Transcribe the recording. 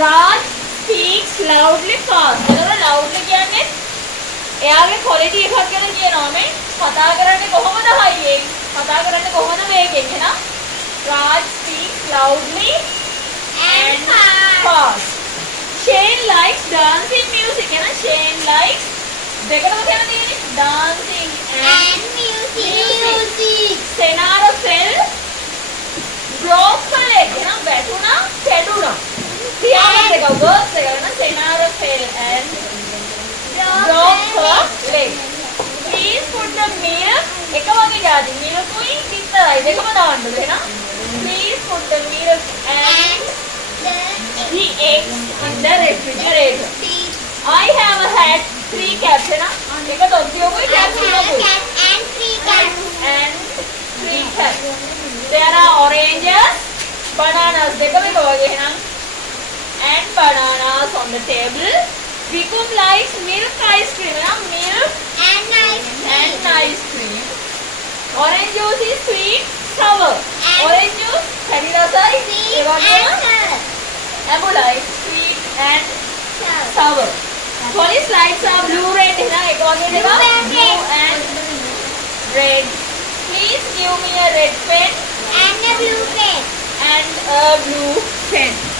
Raj speaks loudly fast. එතකොට loudly කියන්නේ එයාගේ quality එකක් ගැන කියනවා මේ. කතා කරන්නේ කොහොමද හයියෙන්? කතා කරන්නේ කොහොමද වේගෙන්? එහෙනම් Raj speaks loudly and fast. Shane likes dancing music. එහෙනම් Shane likes දෙකම කියන තියෙන්නේ dancing and music. Senara fell broke her leg. එහෙනම් වැටුණා, කැඩුණා. තියාගන්න එක words එක වෙන Senara fell and broke her leg. Please put the milk එක වගේ જાති milk උයි විතරයි දෙකම දාන්න ඕනේ. එහෙනම් please put the milk and the eggs in the refrigerator. I have had 3 cats. එහෙනම් එක දොස්තියකුයි cats තුනකුයි and 3 cats. There are oranges, bananas දෙකම එක වගේ. එහෙනම් and bananas on the table. Vikum likes milk ice cream. Milk and ice cream. Orange juice is sweet, sour. Orange juice, hari rasai, Amula is sweet and sour. Police lights are blue red. Blue and red. Please give me a red pen and a blue pen. and a blue pen.